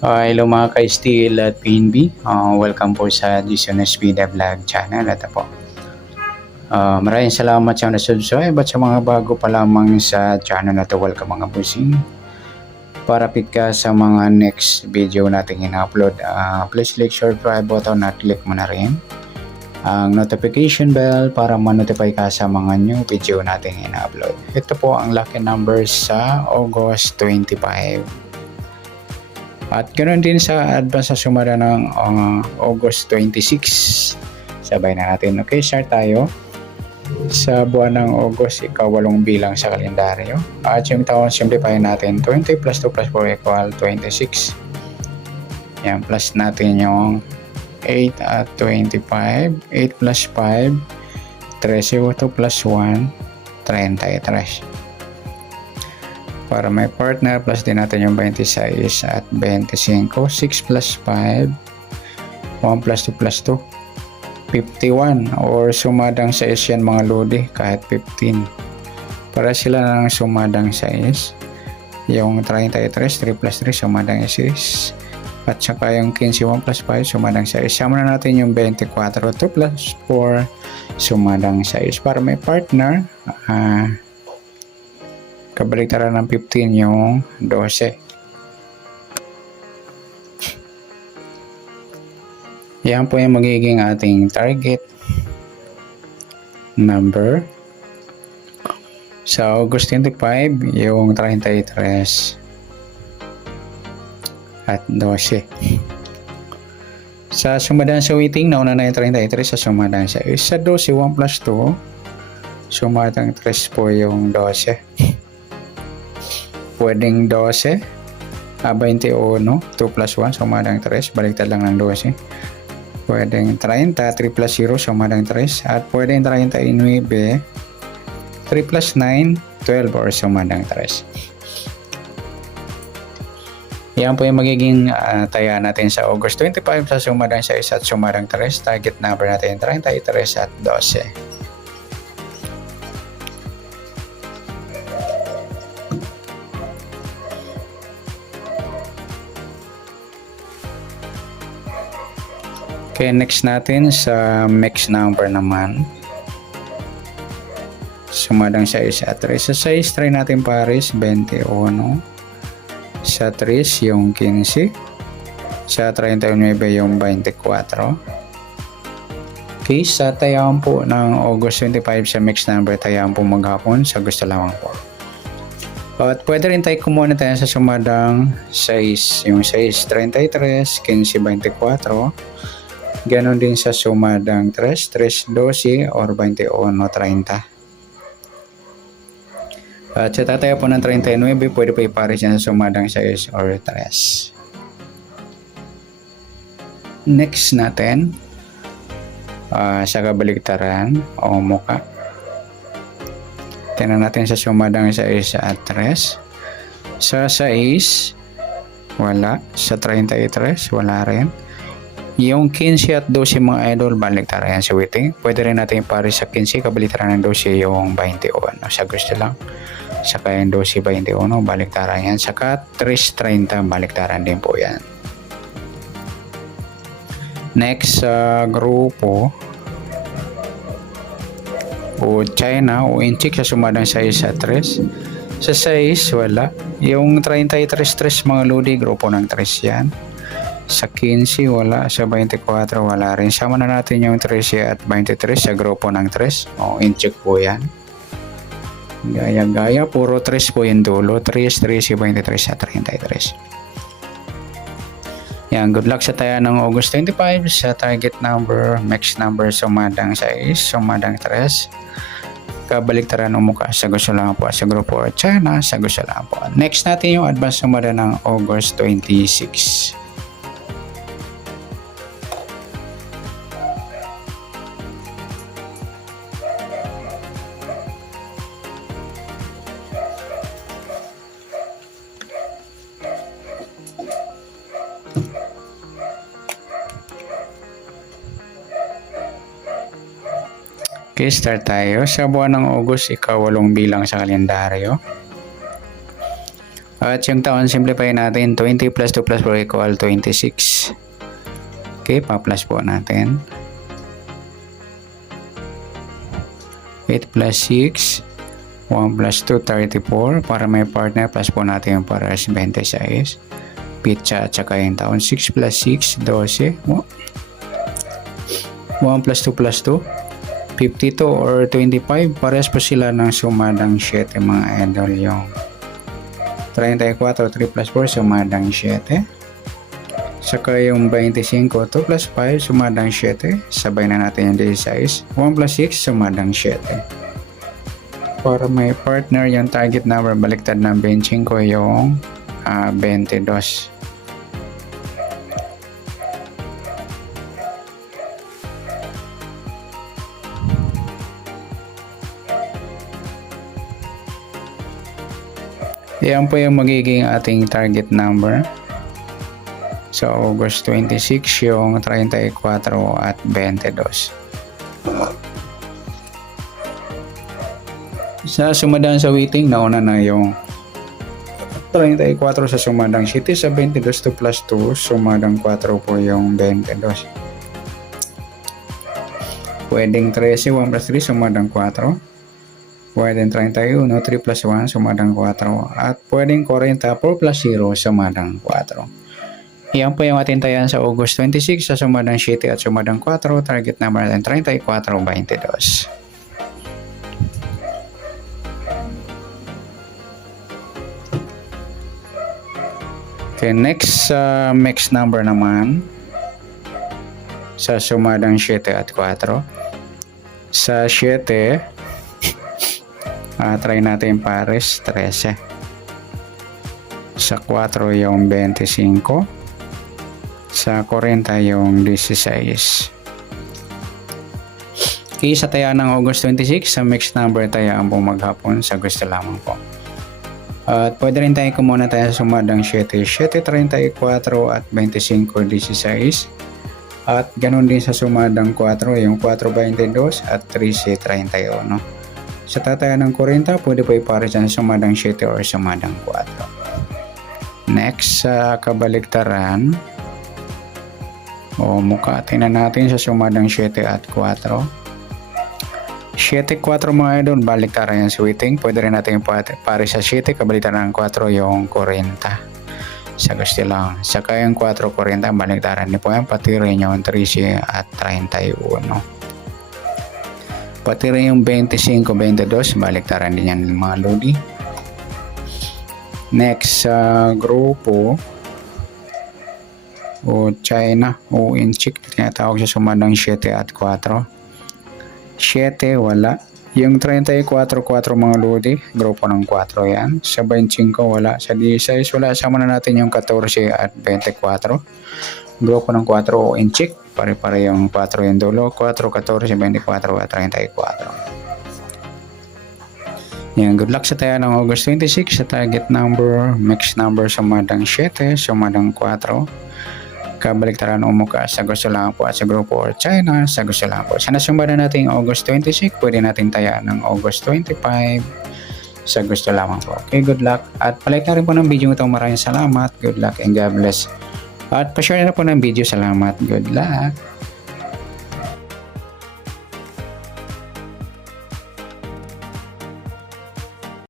Hello mga ka-Steel at PNB. Welcome po sa Jason Espida Vlog channel. Ito po. Maraming salamat sa na-subscribe at sa mga bago pa lamang sa channel na to. Welcome mga busing. Para pick ka sa mga next video natin in-upload. Please click subscribe button at click mo na rin ang notification bell para ma-notify ka sa mga new video natin in-upload. Ito po ang lucky numbers sa August 25. At ganoon din sa advance sa sumada ng August 26. Sabay na natin. Okay, start tayo. Sa buwan ng August, ikawalong bilang sa kalendaryo. At yung taon, simplify natin. 20 plus 2 plus 4 equal 26. Yan, plus natin yung 8 at 25. 8 plus 5, 13. 2 plus 1, 33. Para may partner, plus din natin yung 26 at 25. 6 plus 5, 1 plus 2 plus 2, 51. Or sumadang 6 yan mga lodi, kahit 15. Para sila ng sumadang 6. Yung 33, 3 plus 3, sumadang 6. At saka yung 15, 1 plus 5, sumadang 6. Sama na natin yung 24, 2 plus 4, sumadang 6. Para may partner, kabaliktaran ng 15 yung 12. Yan po yung magiging ating target number. Sa August 25, yung 33 at 12. Sa sumadaan sa waiting, nauna na yung 33 sa sumadaan sa 12, 1 plus 2, sumadang 3 po yung 12. Pwedeng 12, 21, 2 plus 1, sumadang 3, baliktad lang ng 12. Pwedeng 30, 3 plus 0, sumadang 3. At pwedeng 39, 3 plus 9, 12 or sumadang 3. Yan po yung magiging taya natin sa August 25 sa sumadang 6 at sumadang 3. Target number natin 33 at 12. Okay, next natin sa mix number naman. Sumadang 6 at 3. Sa 6, try natin pares 21. Sa 3, yung 15. Sa 39, yung 24. Okay, sa tayaan po ng August 25 sa mix number, tayaan po maghapon sa gusto lamang po. At pwede rin tayo kumuha tayo sa sumadang 6. Yung 6, 33, 15, 24. Ganon din sa sumadang 3, 3, 12 or 21 o 30. At sa tataya po ng 39, pwede po ipares yan sa sumadang 6 or 3. Next natin, sa kabaliktaran o muka. Tingnan natin sa sumadang 6 at 3. Sa 6, wala. Sa 33, wala rin. Yung 15 at 12 mga idol, baliktaran yan sa waiting. Pwede rin natin ipares sa 15, kabaliktaran ng 12 yung 21. Sa gusto lang. Saka yung 12, 21, baliktaran yan. Saka 3, 30, baliktaran din po yan. Next sa grupo o China o Inchik sa sumadang 6 at 3. Sa 6, wala. Yung 33, 3 mga lodi, grupo ng 3 yan. Sa 15, wala. Sa 24, wala rin. Sama na natin yung 13 at 23 sa grupo ng 3. O, in-check po yan. Gaya-gaya. Puro 3 po yung dulo. 3, 23 at 33. Yan. Good luck sa taya ng August 25 sa target number, max number, sumadang 6, sumadang 3. Kabaliktaran ng mukha sa gusto lang po sa grupo at China sa gusto lang po. Next natin yung advance sumada ng August 26. Okay, start tayo. Sa buwan ng August, ikawalong bilang sa kalendaryo. At yung taon, simplify natin. 20 plus 2 plus 4 equal 26. Okay, pa-plus po natin. 8 plus 6. 1 plus 2, 34. Para may partner, plus po natin yung pares 26. Pizza at saka yung taon. 6 plus 6, 12. 1 plus 2 plus 2. 52 or 25. Pares po sila ng sumadang 7 mga idol. Yung 34, 3 plus 4, sumadang 7. Saka yung 25, 2 plus 5, sumadang 7. Sabay na natin yung 16. 1 plus 6, sumadang 7. Para may partner, yung target number, baliktad ng 25 yung 22. Yan po yung magiging ating target number. So, August 26 yung 34 at 22. Sa sumadang sa waiting, nauna na yung 34 sa sumadang city. Sa 22 to plus 2, sumadang 4 po yung 22. Pwedeng 13, 1 plus 3, sumadang 4. Pwedeng 31, 3 plus 1, sumadang 4. At pwedeng 40, 4 plus 0, sumadang 4. Yan po yung ating tayan sa August 26 sa sumadang city at sumadang 4. Target number natin 3422. Okay, next mix number naman sa sumadang 7 at 4. Sa 7, try natin pares 13. Sa 4 yung 25. Sa 40 yung 16. Okay, sa taya ng August 26, sa mixed number tayaan po maghapon sa gusto lamang po. At pwede rin tayo kumuna tayo sa sumadang 7, 7, 34 at 25, 16. At ganun din sa sumadang 4, yung 4, 22 at 13, 31. Sa tataya ng 40, pwede po ipares dyan sa sumadang 7 or sumadang 4. Next, sa kabaliktaran, mukha tingnan natin sa sumadang 7 at 4. 7, 4 mga idol, baliktaran yung switting. Pwede rin natin pares sa 7, kabaliktaran ng 4 yung 40. Sa gusto lang. Saka yung 4, 40, baliktaran niyo po yan. Pati rin yung 13 at 31. Pati rin yung 25, 22, baliktaran din yan mga lodi. Next, sa grupo o China o Inchik, tinatawag sa sumadang 7 at 4. 7, wala. Yung 34, 4 mga lodi, grupo ng 4 yan. Sa 25, wala. Sa 16, wala. Sama na natin yung 14 at 24. Grupo ng 4 o Inchik. Pare-pare yung 4 yung dulo, 4, 14, 24 at 34. Yan, good luck sa tayo ng August 26 sa target number, mixed number sumadang 7, sumadang 4. Kabaliktaran umuka sa gusto lang po at sa grupo or China sa gusto lang po. Sana sumada natin yung August 26, pwede natin tayaan ng August 25 sa gusto lamang po. Okay, good luck. At palike na rin po ng video ito. Maraming salamat. Good luck and God bless. At pa-share na po ng video. Salamat. Good luck.